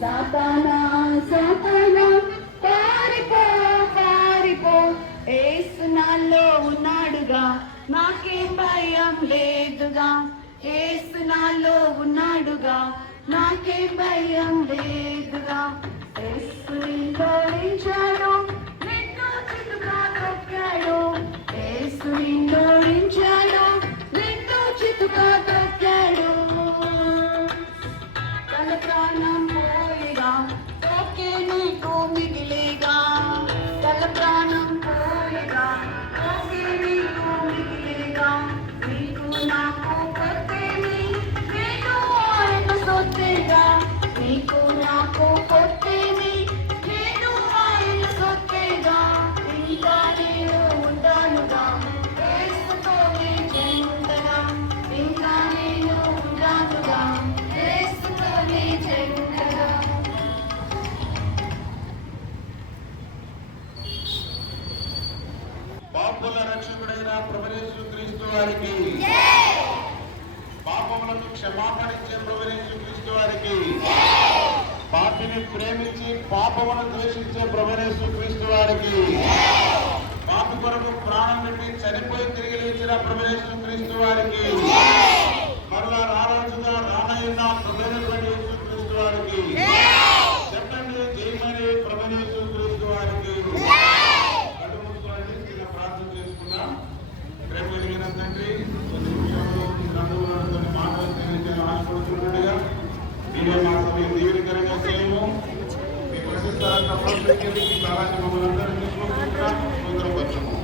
సాతానా సాతానా పారిపో పారిపో, యేసు నాలో ఉన్నాడుగా నాకేం భయం లేదుగా, యేసు నాలో ఉన్నాడుగా నాకేం భయం లేదుగా. యేసు నిందోడించాడు నిన్ను చితుగా తొక్కాడు, యేసు నిందోడించాడు నిన్ను చితుగా తొక్కాడు. తన ప్రాణం పోయిగా ఓకే నీకు మిగిలేగా, తన ప్రాణం పోయిగా ఓకే నీకు మిగిలేగా. నీకు నాకు కొత్తేమి నేను ఆయన సొత్తేగా, నీకు నాకు కొత్తేమి నేను ఆయన సొత్తేగా. ఇంకా నేను ఉంటానుగా యేసుతోనే చెందుగా, ఇంకా నేను ఉంటానుగా యేసుతోనే చెందుగా. పాపుల రక్షకుడైన ప్రభుయేసు క్రీస్తు వారికి, పాపములకు క్షమాపణ ఇచ్చే ప్రభుయేసు క్రీస్తు వారికి, పాపిని ప్రేమించి పాపమును ద్వేషించే ప్రభుయేసు క్రీస్తు వారికి, పాపి కొరకు ప్రాణం పెట్టి చనిపోయి తిరిగి లేచిన ప్రభుయేసు క్రీస్తు వారికి, మరలా రారాజుగా రానయ్యున్న ప్రభువైనటువంటి యేసు క్రీస్తు వారికి చెప్పండి జయమని ప్రభుయేసు క్రీస్తు వారికి. కళ్ళు మూసుకోండి, ఇలా ప్రార్థన చేసుకుందాం. ప్రేమ కలిగిన తండ్రి, కొద్ది నిమిషంలో నందులతో మాటలు తెలియజేయాలని ఆశపడుతున్నట్టుగా మీరే మా సమయం దీవెనకరంగా చేయము. మీ ప్రసిద్ధ ప్రశ్నకి కాలాన్ని మమ్మల్ని అందరినీ తీసుకుంటున్నాము.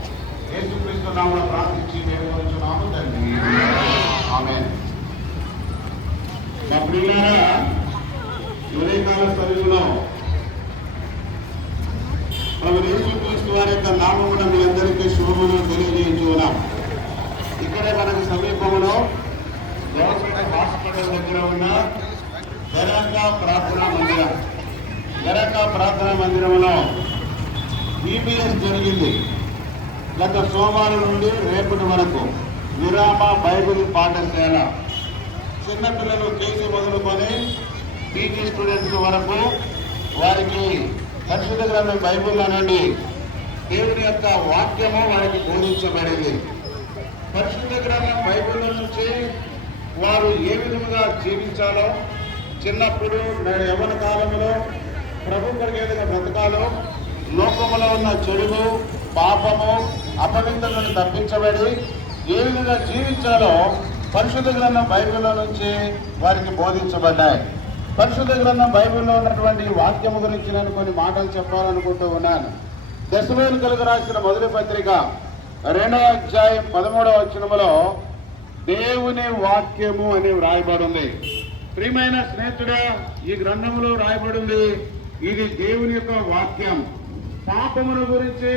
యేసుక్రీస్తు నామమున ప్రార్థించి వేడుకొనుచున్నాము తండ్రి, ఆమేన్. మా ప్రియులారా, ఉదయకాల సమయంలో ప్రభు యేసుక్రీస్తు వారి యొక్క నామమున మీ అందరికీ శుభములు తెలియజేయించున్నాం. ఇక్కడే మనకు సమీపంలో గవర్నమెంట్ హాస్పిటల్ దగ్గర ఉన్న గరకా ప్రార్థనా మందిరం, గరకా ప్రార్థనా మందిరంలో ఈబీఎస్ జరిగింది. గత సోమవారం నుండి రేపటి వరకు విరామ బైబిల్ పాఠశాల, చిన్నపిల్లలు కేజీ మొదలుకొని పీజీ స్టూడెంట్స్ వరకు వారికి పరిశుద్ధ గ్రంథం బైబిల్లో నుండి దేవుని యొక్క వాక్యము వారికి బోధించబడింది. పరిశుద్ధ గ్రంథం బైబిల్లో నుంచి వారు ఏ విధంగా జీవించాలో, చిన్నప్పుడు యవ్వన కాలంలో ప్రభు కొరకు ఏ విధంగా బ్రతకాలో, లోకములో ఉన్న చెడుగు పాపము అపవిత్రతను తప్పించబడి ఏ విధంగా జీవించాలో పరిశుద్ధ గ్రంథం బైబిల్లో నుంచి వారికి బోధించబడ్డాయి. పరిశుద్ధ గ్రంథం బైబిల్లో ఉన్నటువంటి వాక్యము గురించి నేను కొన్ని మాటలు చెప్పాలనుకుంటూ ఉన్నాను. దశలోనికలకు రాసిన మొదటి పత్రిక 2వ అధ్యాయం 13వ వచనములో దేవుని వాక్యము అని వ్రాయబడి ఉంది. ప్రియమైన స్నేహితుడా, ఈ గ్రంథంలో రాయబడింది ఇది దేవుని యొక్క వాక్యం. పాపమును గురించి,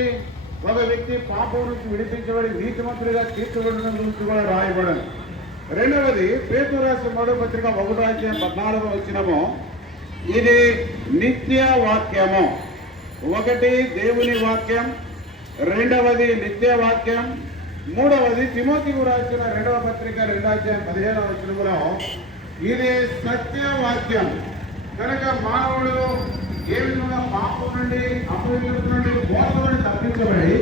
ఒక వ్యక్తి పాపం నుంచి విడిపించబడి నీతిమంతుడిగా తీర్చబడిన గురించి కూడా రాయబడింది. రెండవది పేతురు రాసిన మొదటి పత్రిక 1వ అధ్యాయం 14వ వచనము, ఇది నిత్య వాక్యము. ఒకటి దేవుని వాక్యం, రెండవది నిత్య వాక్యం, మూడవది తిమోతికి రాసిన 2వ పత్రిక 2వ అధ్యాయం 15వ వచనములో ఇది సత్యవాక్యం. కనుక మానవుడు ఏ విధంగా పాపం నుండి అపవిత్రత నుండి బోధ నుండి తప్పించబడి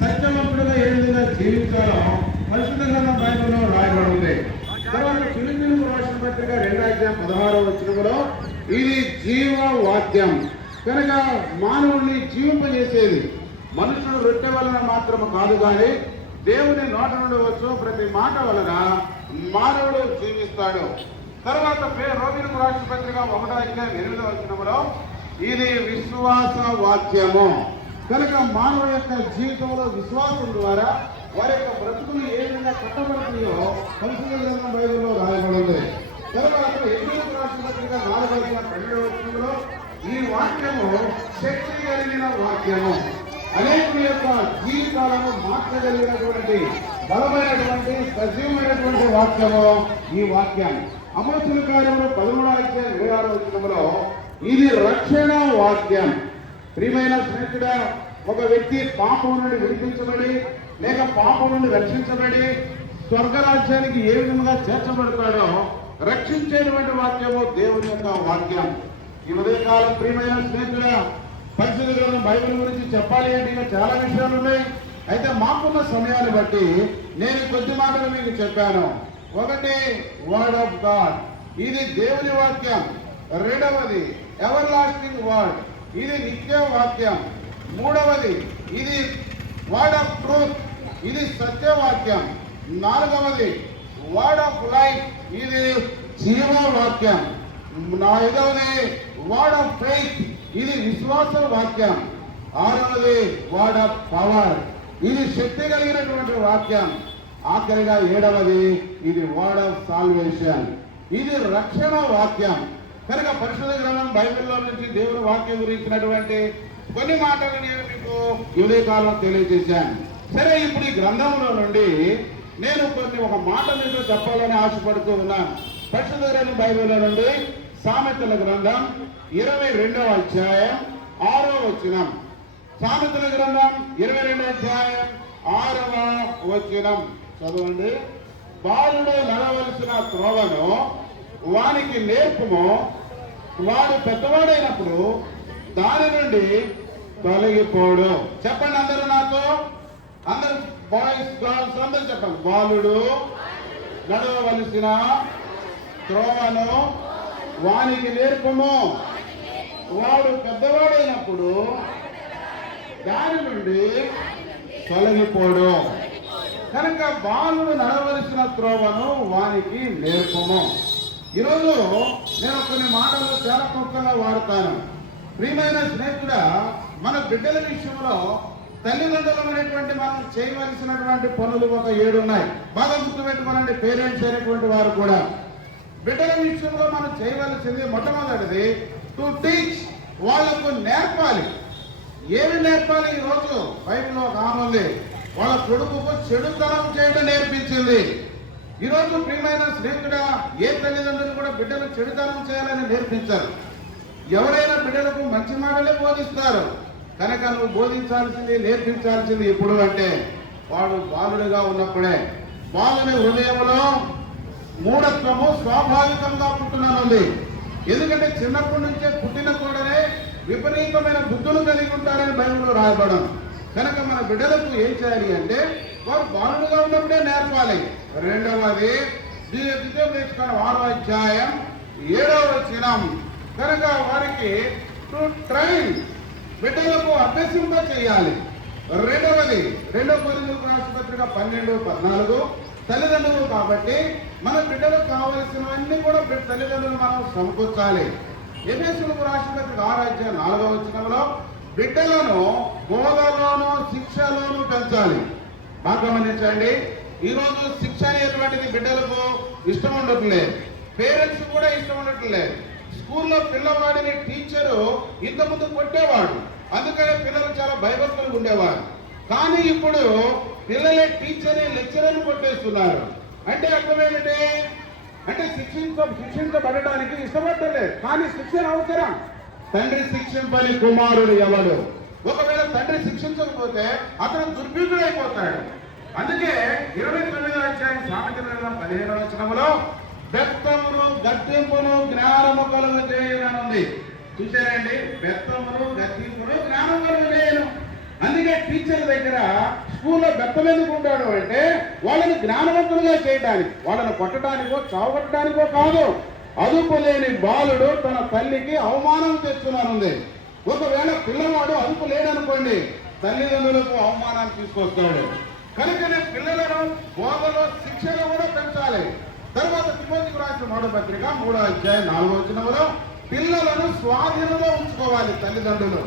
సత్యవంతుడుగా ఏ విధంగా జీవించాలో పరిశుద్ధ గ్రంథం బైబిల్లో రాయబడి ఉంది. తర్వాత ఫిలిప్పీయులకు రాసిన పత్రిక 2వ అధ్యాయం 16వ వచనములో ఇది జీవ వాక్యం. కనుక మానవుడిని జీవింపజేసేది మనుషుడు రొట్టె వలన మాత్రము కాదు, కానీ దేవుని నోట నుండి వచ్చు ప్రతి మాట వలన మానవుడు జీవిస్తాడు. తర్వాత రోమిలకు రాసిన పత్రిక 1:8 ఇది విశ్వాస వాక్యము. కనుక మానవుడి యొక్క జీవితంలో విశ్వాసం ద్వారా వారి యొక్క బ్రతుకులు ఏ విధంగా కట్టబడుతున్నాయో పరిశుద్ధ గ్రంథం బైబిల్లో రాయబడింది. తర్వాత ఎబ్రీయులకు రాసిన పత్రిక 4:12 ఈ వాక్యము శక్తి కలిగిన వాక్యము, అనేకుల యొక్క జీవితాలను మార్చగలిగినటువంటి బలమైనటువంటి సజీవమైనటువంటి వాక్యము ఈ వాక్యం. అపోస్తలుల కార్యములు 13:26 ఇది రక్షణ వాక్యం. ప్రియమైన స్నేహితుడా, ఒక వ్యక్తి పాపం నుండి విడిపించబడి లేక పాపం నుండి రక్షించబడి స్వర్గరాజ్యానికి ఏ విధంగా చేర్చబడతాడో రక్షించేటువంటి వాక్యము దేవుని యొక్క వాక్యం. ఈ ఉదయకాలం ప్రియమైన స్నేహితుడా, పరిశుద్ధ గ్రంథం బైబిల్ గురించి చెప్పాలి అంటే ఇంకా చాలా విషయాలు ఉన్నాయి. అయితే మాకున్న సమయాన్ని బట్టి నేను కొద్ది మాటలు మీకు చెప్పాను. ఒకటి వర్డ్ ఆఫ్ గాడ్, ఇది దేవుని వాక్యం. రెండవది ఎవర్ లాస్టింగ్ వర్డ్, ఇది నిత్య వాక్యం. మూడవది ఇది వర్డ్ ఆఫ్ ట్రూత్, ఇది సత్యవాక్యం. నాలుగవది వర్డ్ ఆఫ్ లైఫ్, ఇది జీవవాక్యం. ఐదవది వర్డ్ ఆఫ్ ఫెయిత్, ఇది విశ్వాస వాక్యం. ఆరవది వర్డ్ ఆఫ్ పవర్, ఇది శక్తి కలిగినటువంటి వాక్యం. ఆఖరిగా ఏడవది ఇది వర్డ్ ఆఫ్ సాల్వేషన్, ఇది రక్షణ వాక్యం. కనుక పరిశుద్ధ గ్రంథం బైబిల్లో నుంచి దేవుని వాక్యం గురించినటువంటి కొన్ని మాటలు నేను మీకు ఉదయకాలం తెలియజేశాను. సరే, ఇప్పుడు ఈ గ్రంథంలో నుండి నేను ఒక మాట మీకు చెప్పాలని ఆశపడుతూ ఉన్నాను. పరిశుద్ధ గ్రంథం బైబిల్లో నుండి సామెతల గ్రంథం 22:6 సామెతల గ్రంథం 22:6 చదవండి. బాలుడు నడవలసిన త్రోవను వానికి నేర్పుము, వాడు పెద్దవాడైనప్పుడు దాని నుండి తొలగిపోడు. చెప్పండి అందరూ నాతో, అందరు బాయ్స్ గర్ల్స్ అందరూ చెప్పండి. బాలుడు నడవలసిన త్రోవను వానికి నేర్పుము, వాడు పెద్దవాడైనప్పుడు దాని నుండి తొలగిపోడు. కనుక బాలుడు నడవలసిన త్రోవను వానికి నేర్పుము. ఈరోజు నేను కొన్ని మాటలు చాలా క్లుప్తంగా వాడతాను. ప్రియమైన స్నేహితుడా, మన బిడ్డల విషయంలో తల్లిదండ్రులమైనటువంటి మనం చేయవలసినటువంటి పనులు ఒక 7 ఉన్నాయి. బాగా గుర్తుపెట్టుకోనండి, పేరెంట్స్ అయినటువంటి వారు కూడా. బిడ్డల విషయంలో మనం చేయవలసింది మొట్టమొదటిది టు టీచ్, వాళ్ళకు నేర్పాలి. ఏమి నేర్పాలి? ఈరోజు బైబిల్లో ఒక ఆమె ఉంది, వాళ్ళ కొడుకుకు చెడుతనం చేయడం నేర్పించింది. ఈరోజు ప్రియమైన స్నేహితుడా, ఏ తల్లిదండ్రులు కూడా బిడ్డలు చెడుతనం చేయాలని నేర్పించారు. ఎవరైనా బిడ్డలకు మంచి మాటలే బోధిస్తారు. కనుక నువ్వు బోధించాల్సింది, నేర్పించాల్సింది ఎప్పుడు అంటే వాడు బాలుడుగా ఉన్నప్పుడే. బాలుని హృదయంలో మూఢత్వము స్వాభావికంగా పుట్టుననుంది. ఎందుకంటే చిన్నప్పటి నుంచే పుట్టిన కూడనే విపరీతమైన బుద్ధులు కలిగి ఉంటారని బైబిల్లో రాయబడం. కనుక మన బిడ్డలకు ఏం చేయాలి అంటే వారు బాలుడుగా ఉన్నప్పుడే నేర్పాలి. రెండవది 6:7 కనుక వారికి టు ట్రైన్, బిడ్డలకు అభ్యసింప చేయాలి. రెండవది 2 కొరింథీయులకు రాసిన పత్రిక 12:14 తల్లిదండ్రులు కాబట్టి మన బిడ్డలకు కావలసినవన్నీ కూడా తల్లిదండ్రులు మనం సమకూర్చాలి. ఎఫెసీయులకు రాసిన పత్రిక 6:4 బిడ్డలను బోధలోను శిక్షలోను పెంచాలి. బాగా గమనించండి, ఈరోజు శిక్ష అనేటువంటిది బిడ్డలకు ఇష్టం ఉండట్లేదు, పేరెంట్స్ కూడా ఇష్టం ఉండట్లేదు. స్కూల్లో పిల్లవాడిని టీచరు ఇంతకుముందు కొట్టేవాడు, అందుకనే పిల్లలు చాలా భయభక్తులు ఉండేవారు. కానీ ఇప్పుడు పిల్లలే టీచర్ని లెక్చరర్ని కొట్టేస్తున్నారు. అంటే అర్థమేమిటి? అంటే శిక్షించబడటానికి ఇష్టపడలేదు, కానీ శిక్షణ అవసరం. తండ్రి శిక్షింపని కుమారుడు ఎవడు? ఒకవేళ తండ్రి శిక్షించకపోతే అతను దుర్భిక్షుడైపోతాడు. అందుకే 29వ అధ్యాయం సామెతల గ్రంథం 15వ బెత్తమును గద్దింపును జ్ఞానము కలుగు చేయనుంది. చూశారండి, బెత్తమును గద్దింపును జ్ఞానం కలుగు చేయను. అందుకే టీచర్ దగ్గర స్కూల్లో బెత్తం ఎందుకు ఉంటాడు అంటే వాళ్ళని జ్ఞానవంతులుగా చేయడానికి, వాళ్ళని కొట్టడానికో చావగొట్టడానికో కాదు. అదుపు లేని బాలుడు తన తల్లికి అవమానం తెస్తున్నానుంది. ఒకవేళ పిల్లవాడు అదుపు లేడనుకోండి, తల్లిదండ్రులకు అవమానాన్ని తీసుకొస్తాడు. కనుకనే పిల్లలను బోధలో శిక్షణ కూడా పెంచాలి. తిమోతికి రాసిన మొదటి పత్రిక 3వ అధ్యాయం 4వ వచనంలో పిల్లలను స్వాధీనంలో ఉంచుకోవాలి తల్లిదండ్రులు.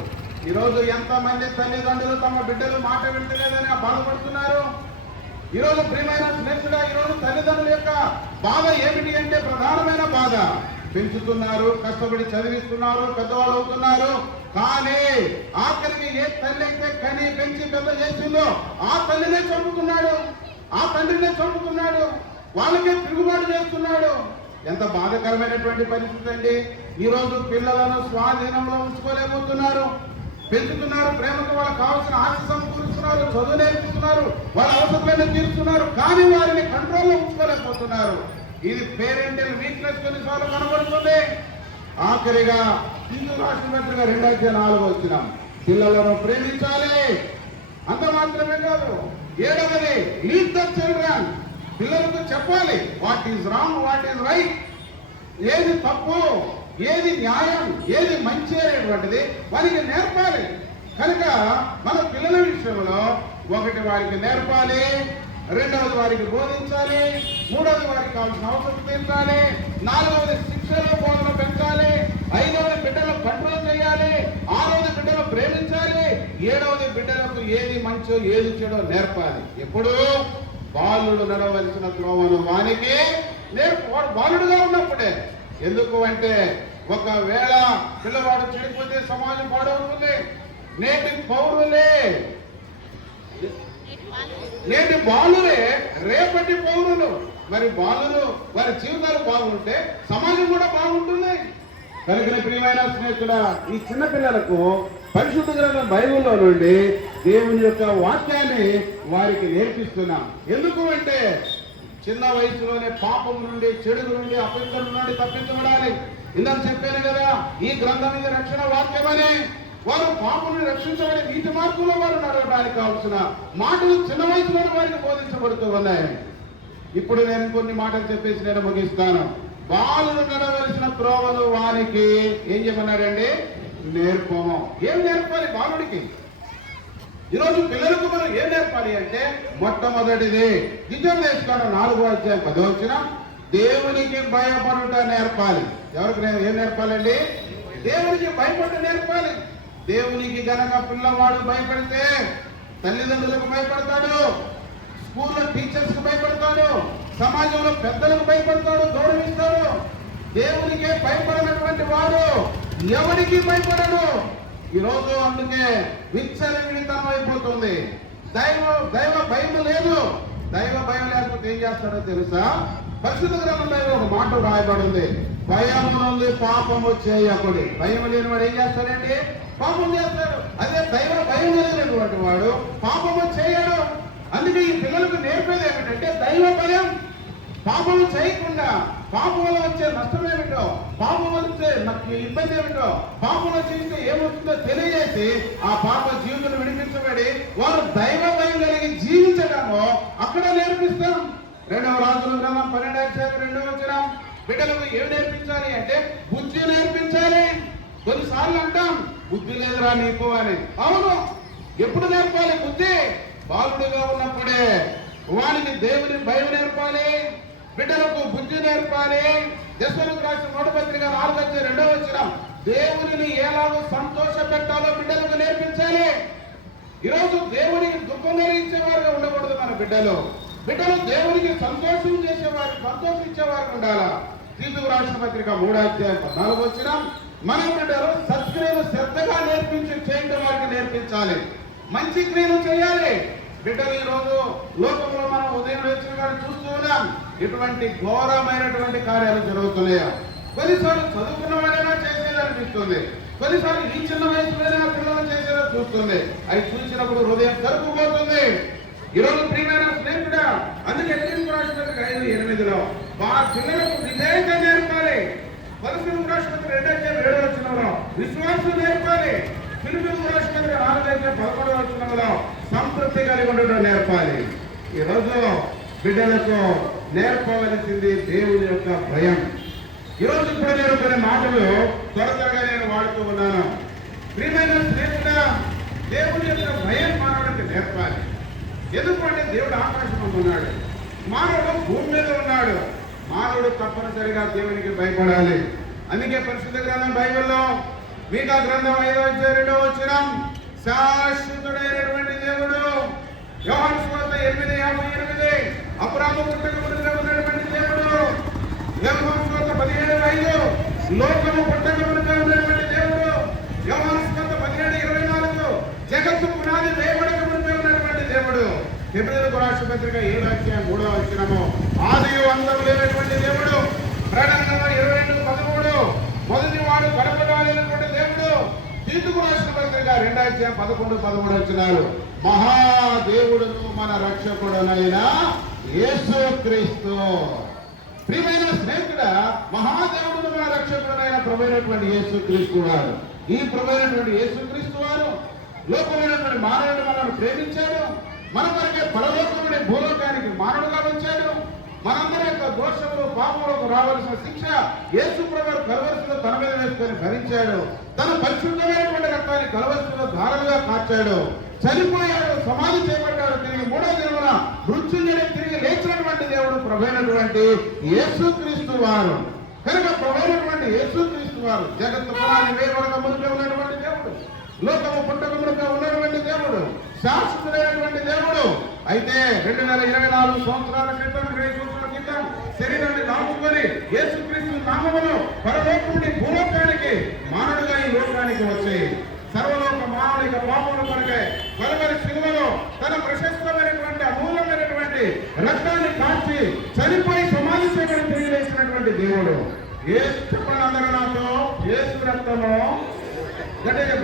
ఈరోజు ఎంతమంది తల్లిదండ్రులు తమ బిడ్డలు మాట వింటలేదని బాధపడుతున్నారు. ఈరోజు ప్రియమైన స్నేహితుడా, ఈరోజు తల్లిదండ్రుల యొక్క బాధ ఏమిటి అంటే ప్రధానమైన బాధ, పెంచుతున్నారు, కష్టపడి చదివిస్తున్నారు, పెద్దవాళ్ళు అవుతున్నారు, కానీ ఆఖరికి ఏ తల్లి అయితే కని పెంచి పెద్ద చేసిందో ఆ తల్లినే చంపుతున్నాడు, ఆ తండ్రినే చంపుతున్నాడు, వాళ్ళకే తిరుగుబాటు చేస్తున్నాడు. ఎంత బాధాకరమైనటువంటి పరిస్థితి అండి. ఈరోజు పిల్లలను స్వాధీనంలో ఉంచుకోలేకపోతున్నారు. పెంచుతున్నారు, ప్రేమకు వాళ్ళకి కావాల్సిన ఆశ సమకూరుస్తున్నారు, చదువు నేర్పిస్తున్నారు, వాళ్ళ అవసరాలను తీరుస్తున్నారు, కానీ వారిని కంట్రోల్లో ఉంచుకోలేకపోతున్నారు. ఇది పేరెంటల్ వీక్నెస్ కొన్నిసార్లు కనబడుతుంది. ఆఖరిగా హిందూ రాష్ట్ర పత్రిక 2వ అధ్యాయం 4వ వచనం, పిల్లలను ప్రేమించాలి. అంత మాత్రమే కాదు, 7వది లీడ్ ద చిల్డ్రన్, పిల్లలకు చెప్పాలి what is wrong, what is right, ఏది తప్పు, ఏది న్యాయం, ఏది మంచి అనేటువంటిది వారికి నేర్పాలి. కనుక మన పిల్లల విషయంలో ఒకటి వారికి నేర్పాలి, 2వది వారికి బోధించాలి, 3వది వారికి కావాల్సిన అవసరం తీర్చాలి, 4వది శిక్షలో బోధన పెంచాలి, 5వది బిడ్డలు కంట్రోల్ చేయాలి, 6వది బిడ్డలు ప్రేమించాలి, 7వది బిడ్డలకు ఏది మంచో ఏది చెడో నేర్పాలి. ఎప్పుడు బాలుడు నడవలసిన త్రోవను వానికి వాడు బాలుడుగా ఉన్నప్పుడే. ఎందుకు అంటే ఒకవేళ పిల్లవాడు చెడిపోతే సమాజం పాడవుతుంది. నేటి పౌరులే, నేటి బాలులే రేపటి పౌరులు. మరి బాలులు వారి జీవితాలు బాగుంటే సమాజం కూడా బాగుంటుంది. కనుక ప్రియమైన స్నేహితుడా, ఈ చిన్న పిల్లలకు పరిశుద్ధ గ్రంథం బైబిల్లో నుండి దేవుని యొక్క వాక్యాన్ని వారికి నేర్పిస్తున్నాం. ఎందుకు అంటే చిన్న వయసులోనే పాపం నుండి, చెడు నుండి, అపవిత్రం నుండి తప్పించబడాలి. ఇందాక చెప్పాను కదా, ఈ గ్రంథం ఇది రక్షణ వాక్యమని. వారు పాపం నుండి రక్షించబడి నీతి మార్గంలో వారు నడవడానికి కావాల్సిన మాటలు చిన్న వయసులో వారికి బోధించబడుతూ ఉన్నాయి. ఇప్పుడు నేను కొన్ని మాటలు చెప్పేసి నేను ముగిస్తాను. బాలుడు నడవలసిన త్రోవలు వారికి ఏం చెప్పన్నాడండి? నేర్పము. ఏం నేర్పాలి బాలుడికి? ఈరోజు పిల్లలకు మనం ఏం నేర్పాలి అంటే మొట్టమొదటిది ద్వితీయోపదేశకాండం 4వ అధ్యాయం 10వ వచనం, దేవునికి భయపడుట నేర్పాలి. ఎవరికి ఏం నేర్పాలండి? దేవునికి భయపడుట నేర్పాలి. దేవునికి గనక పిల్లవాడు భయపడితే తల్లిదండ్రులకు భయపడతాడు, స్కూల్లో టీచర్స్ కు భయపడతాడు, సమాజంలో పెద్దలకు భయపడతాడు, గౌరవిస్తాడు. దేవునికే భయపడినటువంటి వాడు ఎవరికి భయపడడు. ఈరోజు అందుకే విచ్చలవిడితనం అయిపోతుంది. దైవ భయం లేదు. దైవ భయం లేకపోతే ఏం చేస్తాడో తెలుసా? పరిశుద్ధ గ్రంథంలో ఒక మాట రాయబడింది, భయము నుండి పాపము చేయకుడి. భయం లేని వాడు ఏం చేస్తాడండి? పాపం చేస్తాడు. అదే దైవ భయం లేనటువంటి వాడు పాపము చేయడు. అందుకే ఈ పిల్లలకు నేర్పేది ఏమిటంటే దైవ భయం. పాపము చేయకుండా పాపం వల్ల వచ్చే నష్టం ఏమిటో, పాపం వల్ల వచ్చే ఇబ్బంది ఏమిటో, పాపంలో చేస్తే ఏమవుతుందో తెలియజేసి ఆ పాప జీవితం విడిపించబడి వారు దైవ భయం కలిగి జీవించడమో అక్కడ నేర్పిస్తాం. 2వ రాజుల గ్రంథం 12వ అధ్యాయం 2వ వచనం, బిడ్డలకు ఏమి నేర్పించాలి అంటే బుద్ధి నేర్పించాలి. కొన్నిసార్లు అంటాం బుద్ధి లేదురా నీకు అని. అవును, ఎప్పుడు నేర్పాలి బుద్ధి? బాలుడిగా ఉన్నప్పుడే వానికి దేవుని భయం నేర్పాలి, బిడ్డలకు బుద్ధి నేర్పాలి. దశలకు రాసిన మొదటి పత్రిక 4వ అధ్యాయం 2వ వచనం, దేవునిని ఎలాగో సంతోష పెట్టాలో బిడ్డలకు నేర్పించాలి. ఈరోజు దేవునికి దుఃఖం కలిగించేవారుగా ఉండకూడదు మన బిడ్డలు. బిడ్డలు దేవునికి సంతోషం చేసేవారు, సంతోషించేవారు ఉండాలా. తీతుకు రాసిన పత్రిక 3వ అధ్యాయం 14వ వచనం, మన బిడ్డలు సత్క్రియలు శ్రద్ధగా చేయడం వారికి నేర్పించాలి. మంచి క్రియలు చేయాలి. బిడ్డలు ఈరోజు లోకంలో మనం ఉదయం వచ్చిన కానీ చూస్తూ ఉన్నాం, ఇటువంటి ఘోరమైనటువంటి కార్యాలు జరుగుతున్నాయా. కొన్నిసార్లు చదువుకున్న వాడైనా చేసేది అనిపిస్తుంది, కొన్నిసార్లు ఈ చిన్న వయసులోనే పిల్లలు చేసేదో చూస్తుంది. అవి చూసినప్పుడు హృదయం కరుకుపోతుంది. ఈరోజు ప్రియమైన స్నేహితుడా, అందుకే ఎనిమిది రాష్ట్రాలకు 5:8లో పిల్లలకు విధేయత నేర్పాలి. పరిశుద్ధ రాష్ట్రాలకు 2:7 వచనంలో విశ్వాసం నేర్పాలి. పిలుపు రాష్ట్రాలకు 4:11 వచనంలో సంతృప్తి కలిగి ఉండడం నేర్పాలి. ఈరోజు బిడ్డలకు నేర్పవలసింది దేవుని యొక్క భయం. ఈరోజు ఇప్పుడు నేను కొన్ని మాటలు త్వరగా నేను వాడుతూ ఉన్నాను. ప్రియమైన స్నేహితుడా, దేవుని యొక్క భయం మానవుడికి నేర్పాలి. ఎందుకంటే దేవుడు ఆకాశంలో ఉన్నాడు, మానవుడు భూమి మీద ఉన్నాడు. మానవుడు తప్పనిసరిగా దేవునికి భయపడాలి. అందుకే పరిశుద్ధ గ్రంథం బైబిల్లో మీకా గ్రంథం 5వ అధ్యాయం 2వ వచనం, శాశ్వతుడైనటువంటి దేవుడు. యోహాను సువార్త 8:58, అబ్రాహాము పుట్టక మునుపు ఉన్నటువంటి దేవుడు. యోహాను సువార్త 17:5, లోకము పుట్టక మునుపు ఉన్నటువంటి దేవుడు. యోహాను సువార్త 17:24, జగత్తు పునాది వేయబడక మునుపు ఉన్నటువంటి దేవుడు. హెబ్రీయులకు రాసిన పత్రిక 7వ అధ్యాయం 3వ వచనము, ఆదియు అంతము లేనటువంటి దేవుడు. ప్రకటన 22:13, మొదటి వాడు గడపడాలైనటువంటి దేవుడు. తీతుకు రాసిన పత్రిక 2వ అధ్యాయం 11-13 వచనాలు, మహాదేవుడును మన రక్షకుడునైన యేసుక్రీస్తు. ప్రియమైన స్నేహితుడ, మహాదేవుడును మన రక్షకుడునైన ప్రభువైనటువంటి యేసుక్రీస్తు వారు. ఈ ప్రభువైనటువంటి యేసుక్రీస్తు వారు లోకమైనటువంటి మానవుడు మనల్ని ప్రేమించాడు. మన కొరకే పరలోకముని భూలోకానికి మానవుడుగా వచ్చాడు. మనందరి యొక్క దోషములు పాపములకు రావాల్సిన శిక్ష యేసు ప్రభువు కలవరిశిలో తన మీద వేసుకొని భరించాడు. తన పరిశుద్ధమైనటువంటి రక్తాన్ని కలవరిశిలో ధారలుగా కార్చాడు. చనిపోయాడు, సమాధి చేయబడ్డాడు, తిరిగి 3వ దినమున మృత్యుంజయుడై తిరిగి లేచినటువంటి దేవుడు ప్రభువైనటువంటి యేసుక్రీస్తు వారు. కనుక ప్రభువైనటువంటి యేసుక్రీస్తు వారు జగత్తు పునాది వేయబడక మునుపే ఉన్నటువంటి దేవుడు. లోకము పుట్టక మునుపే ఉన్నటువంటి దేవుడు. శాశ్వతుడైనటువంటి దేవుడు. అయితే 2024 సంవత్సరాల క్రితం, 20 సంవత్సరాల క్రితం శరీరాన్ని దాచుకొని యేసుక్రీస్తు నామములో పరలోకముని భూలోకానికి మానవుడిగా ఈ లోకానికి వచ్చి సర్వలోక మానవుడిక పాపముల కొరకే కలువరి శిలువలో తన ప్రశస్తమైనటువంటి అమూల్యమైనటువంటి రక్తాన్ని కాచి చనిపోయి సమాధి చేయబడి తిరిగి లేచినటువంటి దేవుడు. యేసు చెప్పండి అందరూ నాతో, యేసు రక్తము,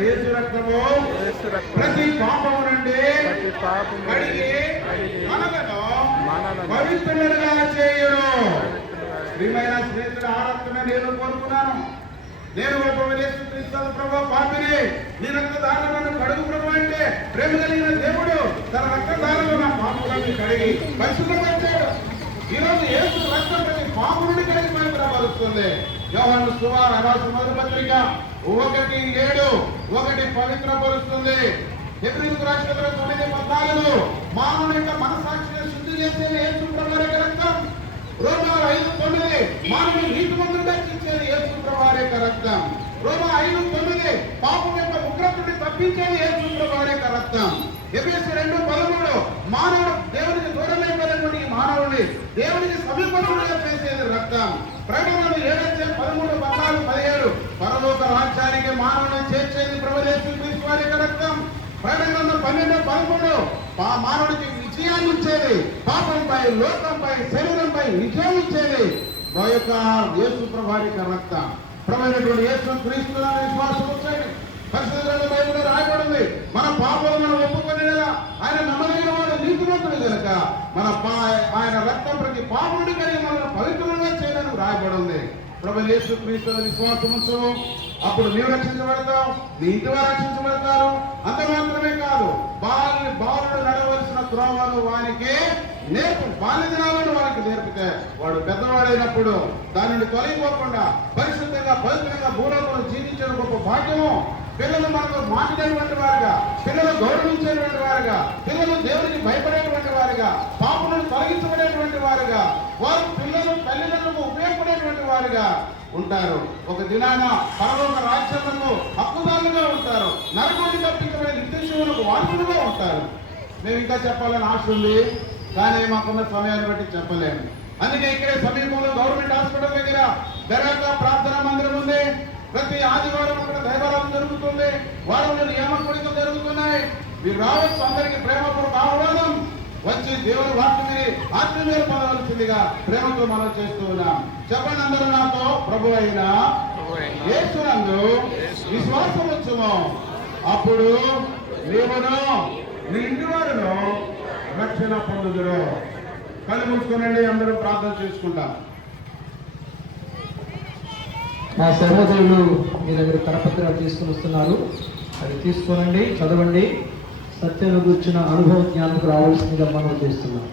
యేసు రక్తము ప్రతి పాపము నుండి కడిగి మనలను పవిత్రులుగా చేయును. ప్రియమైన స్నేహితుడు, ఆ రక్తమే నేను కోరుకున్నాను. నేను యేసుక్రీస్తు ప్రభు పాపిని, నీ రక్తధారలను కడుగు ప్రభు అంటే ప్రేమ కలిగిన దేవుడు తన రక్తధారలో నా పాపములను కడిగి పరిశుభ్రపరిచాడు. ఈరోజు యేసు రక్తం ప్రతి పాపుని కడిగి పవిత్రపరుస్తుంది. యోహాను సువార్త రాసిన మొదటి పత్రిక 1:7, 1 పవిత్రపరుస్తుంది. హెబ్రీయులకు రాసిన పత్రిక 9:14, మానవుని యొక్క మనసాక్షిని శుద్ధి చేసేది యేసు ప్రభువు యొక్క రక్తం. రోమా 5:9, మానవుని నీతిమంతుడిగా తీర్చేది యేసు ప్రభువు యొక్క రక్తం. రోమా 5:9, పాపం యొక్క ఉగ్రతని తప్పించేది యేసు ప్రభువు యొక్క రక్తం. ఎఫెసీ 2:13, మానవుడు దేవునికి దూరమైపోయినటువంటి మానవుడిని దేవునికి సమీపంగా చేసేది రక్తం. ప్రకటన 7:13, 14, 17, పరలోక రాజ్యానికి మానవుని చేర్చేది ప్రభువు యేసుక్రీస్తు వారి యొక్క రక్తం. ప్రకటన 12:13, మానవుడికి విజయాన్ని ఇచ్చేది, పాపంపై, లోకంపై, శరీరంపై విజయం ఇచ్చేది మా యొక్క యేసు ప్రభువు వారి యొక్క రక్తం. ప్రభువైనటువంటి యేసుక్రీస్తు విశ్వాసం వచ్చేది. పరిశుద్ధ గ్రంథం బైబిల్లో రాయబడింది, మన పాపాలు మనం ఒప్పుకునేలా ఆయన నమ్మదగిన వాడు, నీతిమంతుడు కనుక ఆయన రక్తం ప్రతి పాపుడి కలిగి మనల్ని పవిత్రంగా చేయడానికి రాయబడింది. ప్రభువు యేసుక్రీస్తు విశ్వాసం ఉంచము, అప్పుడు నీవు రక్షించబడతావు, నీ ఇంటి వారు రక్షించబడతారు. అంత మాత్రమే కాదు, బాలుడు నడవలసిన త్రోవను వానికి బాల్య దినాలను వారికి నేర్పితే వాడు పెద్దవాడైనప్పుడు దాని నుండి తొలగిపోకుండా పరిశుద్ధంగా పవిత్రంగా భూలోకంలో జీవించే గొప్ప భాగ్యము. పిల్లలు మనకు మాట్లాడేటువంటి వారుగా, పిల్లలు గౌరవించేటువంటి వారుగా, పిల్లలు దేవుడికి భయపడేటువంటి వారుగా, పాపలను తొలగించబడేటువంటి వారుగా, వారు పిల్లలు తల్లిదండ్రులకు ఉపయోగపడేటువంటి వారుగా ఉంటారు. ఒక దినాన పరలోక రాజ్యాలకు హక్కుదారులుగా ఉంటారు. నరకాన్ని తప్పించబడే నిత్యశివులకు వారసులుగా ఉంటారు. మేము ఇంకా చెప్పాలని ఆశ ఉంది, కానీ మాకున్న సమయాన్ని బట్టి చెప్పలేము. అందుకే ఇక్కడే సమీపంలో గవర్నమెంట్ హాస్పిటల్ దగ్గర బెరాక ప్రార్థనా మందిరం ఉంది. ప్రతి ఆదివారం అక్కడ దైవారాధన జరుగుతుంది. వారంలో నియామకుడితో జరుగుతున్నాయి. మీరు రావచ్చు, అందరికీ ప్రేమపూర్వక ఆహ్వానం. వచ్చి దేవుని వాక్యని ఆత్మీయులు పొందవలసిందిగా ప్రేమతో మనం చేస్తూ ఉన్నాం. చెప్పండి అందరూ నాతో, ప్రభు అయిన యేసునందు విశ్వాసం వచ్చుము, అప్పుడు నీవును నీ ఇంటి వారును రక్షణ పొందుదురు. కళ్ళు మూసుకునండి, అందరూ ప్రార్థన చేసుకుంటాం. మా సహోదరులు మీ దగ్గర కరపత్రాలు తీసుకుని వస్తున్నారు, అది తీసుకోనండి, చదవండి. సత్యంలో కూర్చున్న అనుభవ జ్ఞానంకు రావాల్సిందిగా మనం చేస్తున్నాం.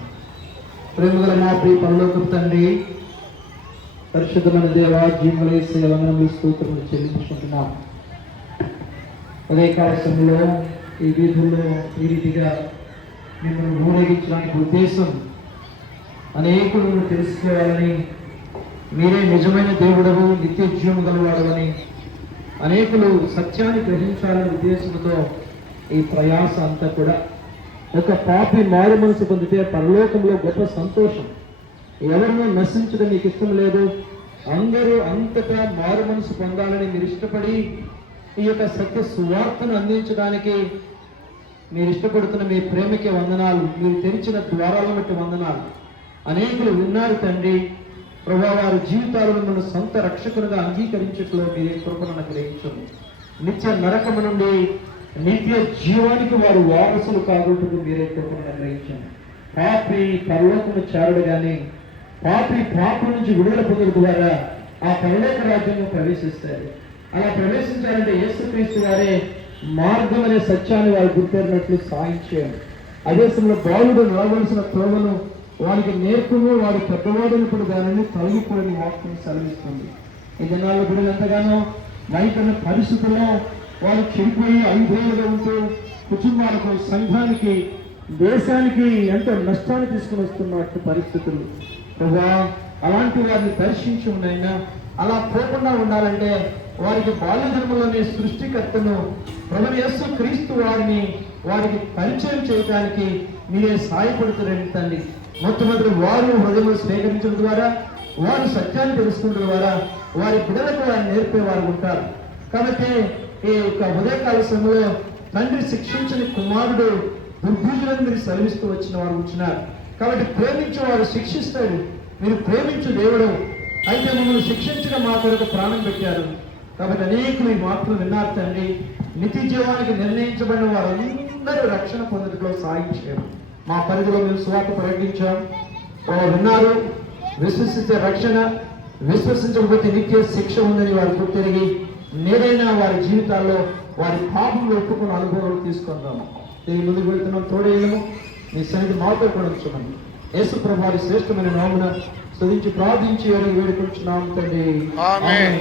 ప్రేమగల మా ప్రియ పరలోకపు తండ్రి, పరిశుద్ధమైన దేవ, జీవములేసే వందనములు స్తోత్రములు చెల్లించుకుంటున్నాం. అదే కార్యక్రమంలో ఈ వీధుల్లో ఈ రీతిగా మిమ్మల్ని ఊరేగించడానికి ఉద్దేశం అనేకులను తెలుసుకోవాలని మీరే నిజమైన దేవుడవు, నిత్య జీవము గలవాడవని అనేకులు సత్యాన్ని గ్రహించాలనే ఉద్దేశంతో ఈ ప్రయాస అంతా కూడా. ఒక పాపి మారు మనసు పొందితే పరలోకంలో గొప్ప సంతోషం. ఎవరినో నశించడం మీకు ఇష్టం లేదు, అందరూ అంతటా మారు మనసు పొందాలని మీరు ఇష్టపడి ఈ యొక్క సత్య సువార్తను అందించడానికి మీరు ఇష్టపడుతున్న మీ ప్రేమకి వందనాలు. మీరు తెరిచిన ద్వారాలను బట్టి వందనాలు. అనేకులు విన్నారు తండ్రి. ప్రభా, వారి జీవితాలను మన సొంత రక్షకులుగా అంగీకరించట్లో మీరే కృపను అనుగ్రహించండి. నిత్య నరకము నుండి నిత్య జీవానికి వారు వారసులు కాగొట్టుకు మీరే కృపను అనుగ్రహించండి. పాపి పరలోకము చేరడు కానీ పాపం నుంచి విడుదల పొందడం ద్వారా ఆ పరలోక రాజ్యంలో ప్రవేశిస్తారు. అలా ప్రవేశించాలంటే యేసుక్రీస్తు వారే మార్గం అనే సత్యాన్ని వారు గుర్తెరిగినట్లు సాయం చేయండి. అదే సమయంలో బాలుడు నడవలసిన త్రోవను వారికి నేర్పును, వారు పెద్దవాడైనప్పుడు దానిని తొలగిపోయిన వాక్యం సెలవిస్తుంది. ఈ దినాల్లో బిడ్డలు ఎంతగానో మైకన్న పరిస్థితుల్లో వారు చెడిపోయి 5 ఏళ్ళుగా ఉంటూ కుటుంబాలకు, సంఘానికి, దేశానికి ఎంతో నష్టాన్ని తీసుకుని వస్తున్నట్టు పరిస్థితులు. ప్రభా, అలాంటి వారిని దర్శించి ఉన్నాయినా అలా పోకుండా ఉండాలంటే వారికి బాల్యజన్మలోనే సృష్టికర్తను ప్రభువు యేసు క్రీస్తు వారికి పరిచయం చేయడానికి మీరే సాయపడుతున్నారండి తండ్రి. మొట్టమొదటి వారు హృదయం స్వీకరించడం ద్వారా, వారు సత్యాన్ని తెలుసుకోవడం ద్వారా వారి బిడ్డలకు వారిని నేర్పేవారు ఉంటారు. కాబట్టి ఈ యొక్క ఉదయకాల సమయంలో తండ్రి శిక్షించని కుమారుడు దుర్భుజులను మీరు సెలవిస్తూ వచ్చిన వారు ఉంటున్నారు. కాబట్టి ప్రేమించే వారు శిక్షిస్తాడు. మీరు ప్రేమించు దేవుడు అయితే మమ్మల్ని శిక్షించడం మా కొరకు ప్రాణం పెట్టారు. కాబట్టి అనేకులు ఈ మాటలు విన్నారు తండ్రి. నిత్య జీవానికి నిర్ణయించబడిన వారందరూ రక్షణ పొందడంలో సాయం చేయడం. మా పరిధిలో మేము సువార్త ప్రకటించాం. వారు విన్నారు. విశ్వసించే రక్షణ, విశ్వసించకపోతే నిత్య శిక్ష ఉందని వారు గుర్తిరిగి నేనైనా వారి జీవితాల్లో వారి పాపంలో ఒప్పుకున్న అనుభవాలు తీసుకుందాము. దీని ముందుకు వెళ్తున్నాం. తోడేయము మీ సన్నిధి మాతో కూడా ఉంచమని యేసు ప్రభు వారి శ్రేష్టమైన నామమున స్తుతించి ప్రార్థించి వేడుకుంటున్నాం తండ్రి. ఆమేన్.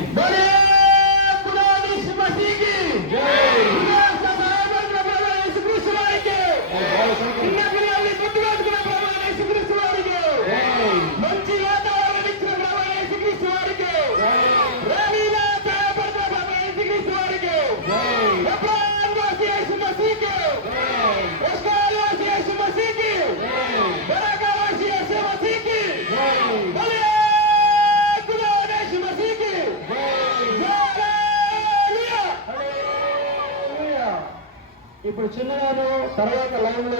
ఇప్పుడు చిన్నగారు తర్వాత లైవ్ లో